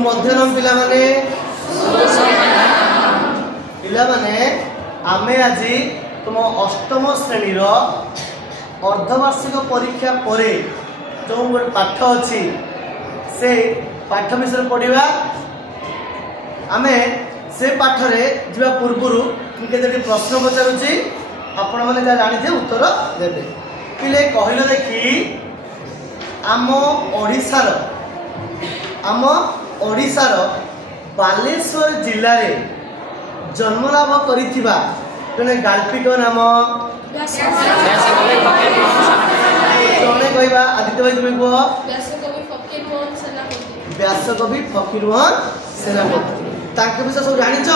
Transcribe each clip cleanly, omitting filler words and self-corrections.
सुमध्यम पिला माने आमे आज तुम अष्टम श्रेणी अर्धवार्षिक परीक्षा पर जो गोटे पाठ अच्छी से पाठ विषय पढ़ा आमे से पाठ रे जीवा पूर्व केतोटी प्रश्न पचारुची आपण मैंने जहाँ जानी उत्तर देवे पिले कहल देखी आम ओडिशार बालेश्वर जिले में जन्मलाभ करिथिबा जने गाल्पिक नाम जने कहबा आदित्य भाई तुम कह व्यासकवि फकीरमोहन सेनापति ताके विषय सब जानिछ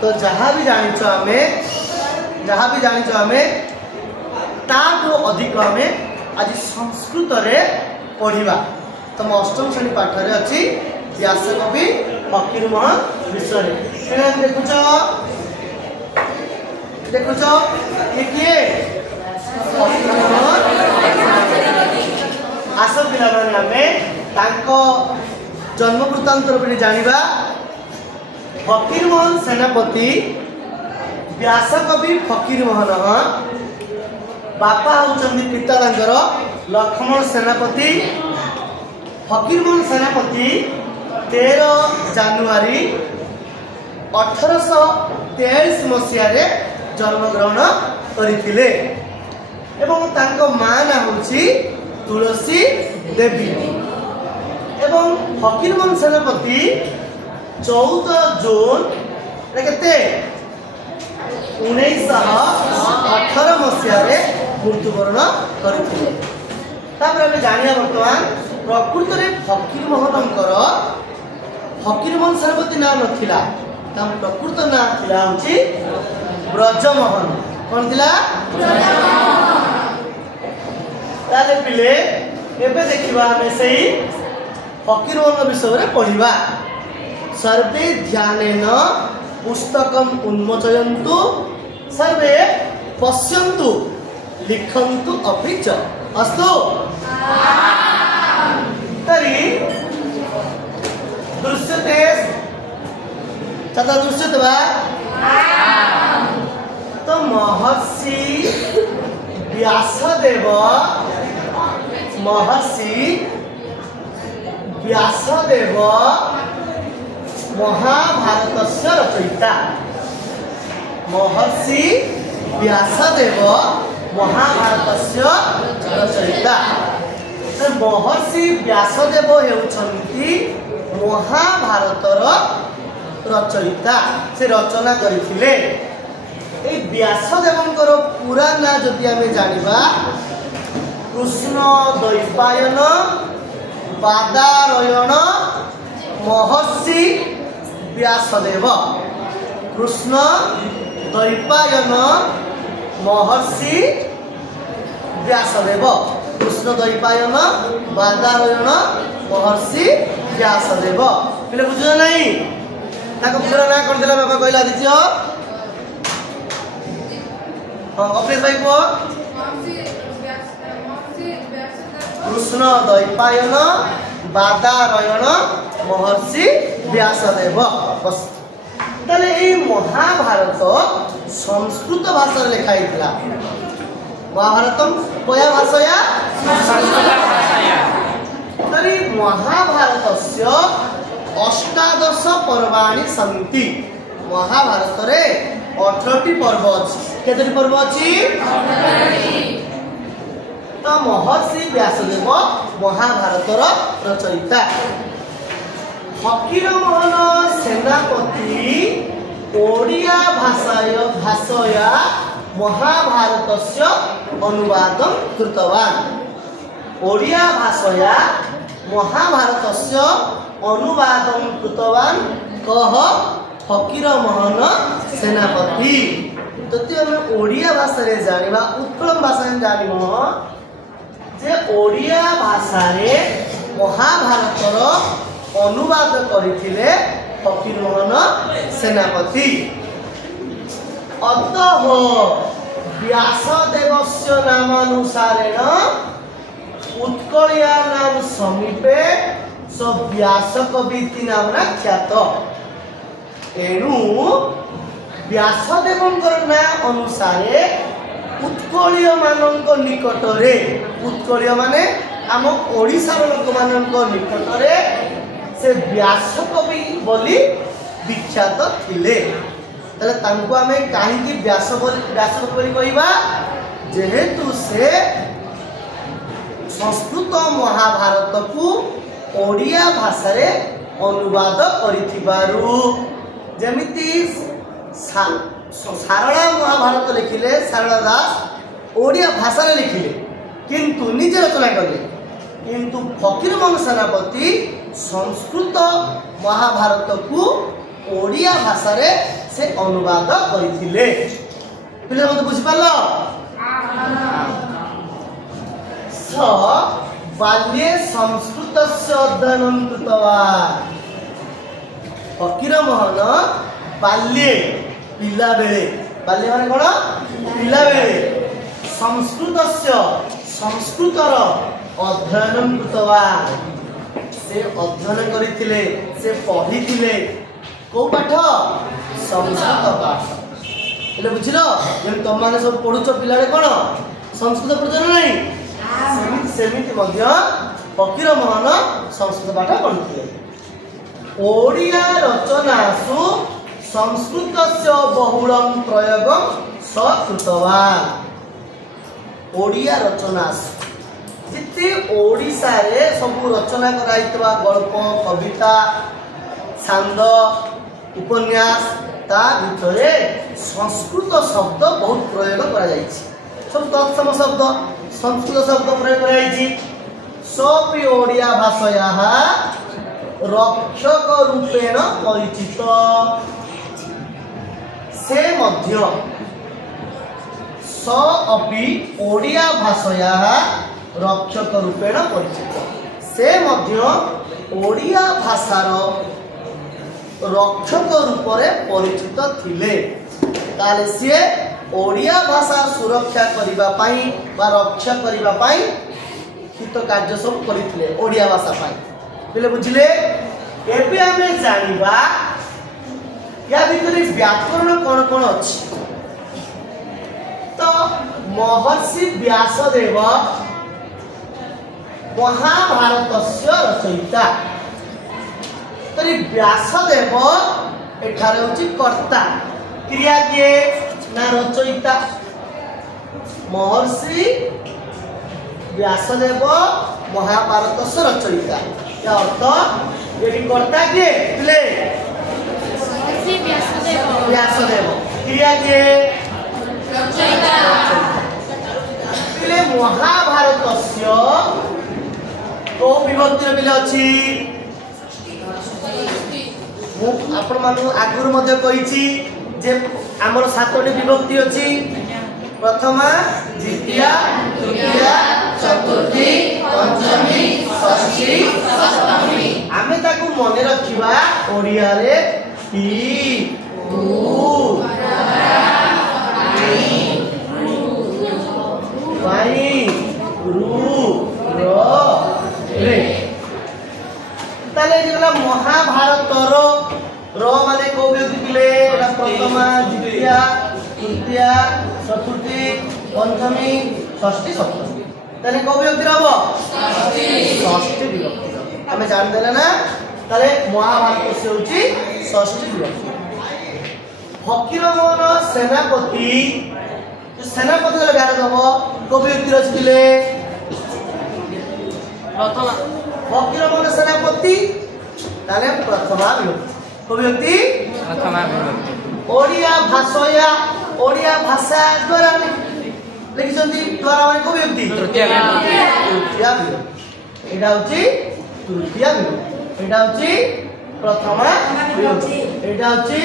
तो जहाँ भी जानिछ आमे ताठो अधिक आमे आज संस्कृत रे पढ़िबा तुम अष्टम श्रेणी पाठ रे अछि व्यासकवि फकीरमोहन विषय देखुच ये किए आस पिला माने जन्म वृत्तांतर जानिबा फकीरमोहन सेनापति व्यासकवि फकीरमोहन बापा होचंदी पिता तांकर लक्ष्मण सेनापति फकीरमोहन सेनापति 13 जानुआरी 1823 मसीह जन्म ग्रहण करथिले एवं तांको मां ना होची तुलसी देवी एवं फकीरमोहन सेनापति 14 जून केते 1918 मसीह मृत्युवरण करथिले। तापर हम जानिया वर्तमान प्रकृत रे फकीरमोहन सेनापति नाम नथिला ताम प्रकृत नाम थिला होची ब्रजमोहन कोन थिला ताले पिले एबे देखिबा हम सेही फकीरमोहन विषय रे पढिबा सर्वे ध्यानेन पुस्तकम उन्मोचयन्तु सर्वे पश्यन्तु लिखन्तु अपि च अस्तु तरी दृश्यते तथा दृश्यते वा तो महर्षि व्यासदेव महाभारतस्य रचयिता महर्षि व्यासदेव महाभारतस्य रचयिता महर्षि व्यासदेव हेउछंती महाभारतर रचयिता से रचना करथिले ए व्यासदेवंकर पूरा ना जदि आमे जानिबा कृष्ण द्वैपायन बादारयण महर्षि व्यासदेव कृष्ण द्वैपायन महर्षि व्यासदेव कृष्ण द्वैपायन बादारयण महर्षि व्यासदेव पिले बुझो नहीं ताको पूरा ना कर देला बाबा कहला दिजियो हां अपेश भाई को कृष्ण द्वैपायन बादारयण महर्षि व्यासदेव बस ताले ए महाभारत संस्कृत भाषा लिखा हितला महाभारतम कोया भाषया संस्कृत भाषया तरी महाभारतस्य अष्टादश पर्वाणि सन्ति महाभारत रे 18टी पर्व अछि केतटी पर्व अछि 18टी तो महर्षि व्यासदेव महाभारतर रचयिता फकीरमोहन सेनापति ओडिया भाषया महाभारतस्य अनुवादं कृतवान् ओडिया भाषया महाभारतस्य अनुवादं कृतवान् कह फकीरमोहन सेनापति तति हम ओडिया भाषा रे जानिबा उत्कलम भाषा रे जानिबो जे ओडिया भाषा रे महाभारतर अनुवाद करथिले फकीरमोहन सेनापति अतः व्यासदेवस्य नामानुसारेण उत्कलयानां समीपे सो व्यास कवि नामना ख्यात एणु व्यासदेवंकर ना अनुसारे उत्कलीय मानक निकटरे उत्कलीय माने आम ओडिशार लोक मानक निकटरे से व्यास कवि बोली विख्यात थिले तले तांको आमे काहेकि व्यास कवि कहबा जेहेतु से संस्कृत महाभारत को ओडिया भाषा रे अनुवाद करिथिबारु जेमिति सारला महाभारत लिखिले सारला दास ओडिया भाषा रे लिखिले किंतु निजे रचना करले किंतु फकीरमोहन सेनापति संस्कृत महाभारत को ओडिया भाषा रे से अनुवाद करिथिले पिले मते बुझि पालो स बाल्ये संस्कृतस्य अध्ययनं कृतवान् फकीरमोहन बाल्ये पिला बेले बाल्ये माने कोन पिला बेले संस्कृतस्य संस्कृतर अध्ययनं कृतवान् से अध्ययन करिथिले से पढिथिले को पाठ संस्कृत पाठ એટલે ବୁଝିଲ ଯେମିତି ତମମାନେ ସବୁ ପଢୁଛ ପିଲାରେ କ'ଣ ସଂସ୍କୃତ ପଢୁଛ ନା ନାହିଁ ସେମିତି ମଧ୍ୟ ଫକୀରମୋହନ ସଂସ୍କୃତ ପାଠ ପଢୁଥିଲେ ଓଡ଼ିଆ ରଚନାସୁ ସଂସ୍କୃତସ୍ୟ ବହୁଳଂ ପ୍ରୟୋଗଂ ସ କୃତବାନ୍ ଓଡ଼ିଆ ରଚନାସୁ ଯେତେ ଓଡ଼ିଶାରେ ସବୁ ରଚନା କରାଯାଇଥିବା ଗଳ୍ପ କବିତା छांद उपन्यास ता भितरे संस्कृत शब्द बहुत प्रयोग करा जायछि सब तत्सम शब्द संस्कृत शब्द प्रयोग करा जायछि सोपि ओडिया भाषायाः रक्षक रूपेण परिचित से मध्य स अपि ओडिया भाषायाः रक्षक रूपेण परिचित से मध्य ओडिया भाषार रक्षक रूप रे परिचित थिले ताले से ओडिया भाषा सुरक्षा करिबा पई बा रक्षा करिबा पई हित कार्य सब करिथिले ओडिया भाषा पई बोले बुझिले एबे हमें जानिबा या भितरे व्याकरण कोन कोन अछि तो महर्षि व्यासदेव महाभारतस्य रचयिता तरी व्यासदेव एठारे होची कर्ता क्रिया किए ना रचयिता महर्षि व्यासदेव महाभारतस्य रचयिता या अर्थ ये कर्ता किए ले महर्षि व्यासदेव व्यासदेव क्रिया किए रचयिता ले महाभारतस्य को विभक्ति बिले अछि आपण मानु आगुर मध्ये कहिछि जे हमर 7टी विभक्ति अछि प्रथमा द्वितीया तृतीया चतुर्थी पंचमी षष्ठी सप्तमी आमे ताकू मने रखिबा ओडिया रे टी उ पाई रु र रे ताले जेला महाभारत रो माने को बिले एटा प्रथमा द्वितीया तृतीया चतुर्थी पंचमी षष्ठी सप्तमी ताले को विभक्ति रहबो षष्ठी विभक्ति हमें जान देले ना ताले महाभारत से होची षष्ठी विभक्ति फकीरमोहन सेनापति जो सेनापति रे गार दबो को विभक्ति रचिले प्रथमा फकीरमोहन सेनापति ताले प्रथमा विभक्ति विभक्ति प्रथमा विभक्ति ओडिया भाषा द्वारा लिखिसंती द्वारा माने को विभक्ति तृतीया विभक्ति एटा होची तृतीया विभक्ति एटा होची प्रथमा विभक्ति एटा होची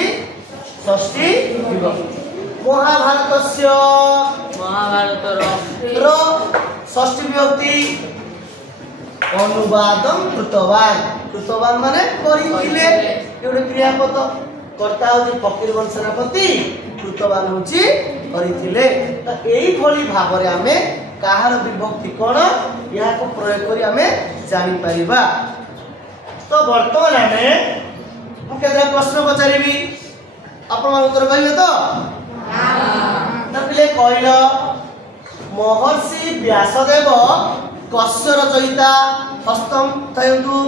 षष्ठी विभक्ति महाभारतस्य रो षष्ठी विभक्ति अनुवादं कृतवान माने करिथिले एउडे क्रियापद कर्ता होची फकीरमोहन सेनापति कृतवान होची करिथिले त एई भली भाबरे हमें काहार विभक्ति कोन या को प्रयोग करी हमें जानि परिबा तो वर्तमान आमे मु केते प्रश्न पचारिबी आपण उत्तर कहिबे तो पिले कहल महर्षि व्यासदेव कस्य रचयिता हस्तम थयन्तु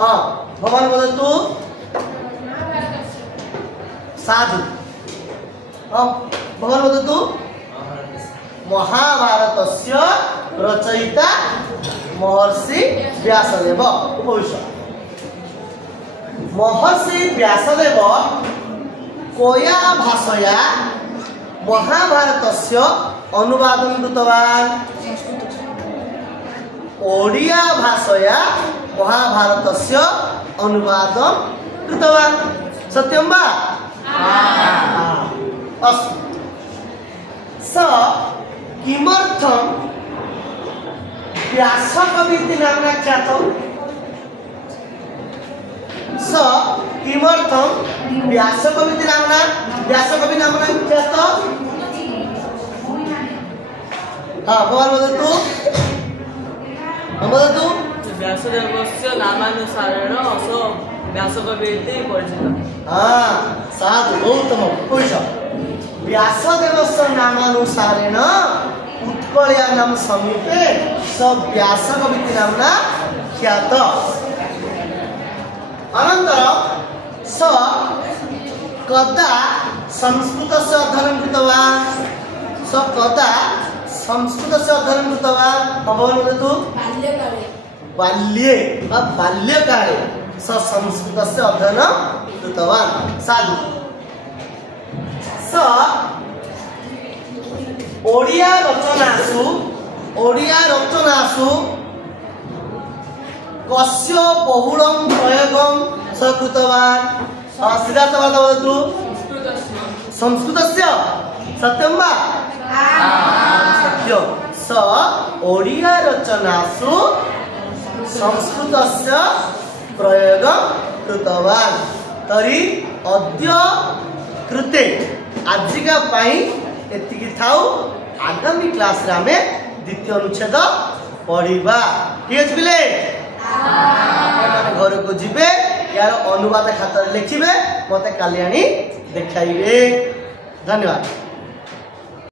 हां भगवान वदन्तु साधु हां भगवान वदन्तु महाभारतस्य रचयिता महर्षि व्यासदेव उपविश्य महर्षि व्यासदेव कोया भाषया महाभारतस्य अनुवादं कृतवान् ओडिया भाषया महाभारतस्य अनुवादं कृतवान् सत्यं वा अस्तु स किमर्थं व्यासकविति नाम्ना ख्यातः स किमर्थं व्यासकविति नाम्ना व्यासकवि नाम्ना ख्यातः हां भगवान वदतु व्यासदेवस्य नामानुसारेण असो व्यासकवि इति परिचितः हां साधु गौतम पुरुष व्यासदेवस्य नामानुसारेण उत्कलयानां समीपे स व्यासकविति नाम्ना ख्यातः अनन्तरं स कदा संस्कृतस्य अध्ययनं कृतवान् स कदा संस्कृतस्य अध्ययनं कृतवान् भगवान् वदतु बाल्ये वा बाल्यकाले स संस्कृतस्य अध्ययनं कृतवान् साधु स ओडिया रचनासु कस्य बहुलं प्रयोगं स कृतवान् सिद्धार्थवाद वदतु संस्कृतस्य सत्यं वा सत्यं स ओडिया रचनासु संस्कृतस्य प्रयोगं कृतवान् तर्हि अद्य कृते आजिका पाई एतिकी थाउ आगामी क्लास रे आमे द्वितीय अनुच्छेद पढ़िबा ठीक अछि बिले घर को जिबे यार अनुवाद खाता लिखिबे मते काली आनी देखाइबे धन्यवाद।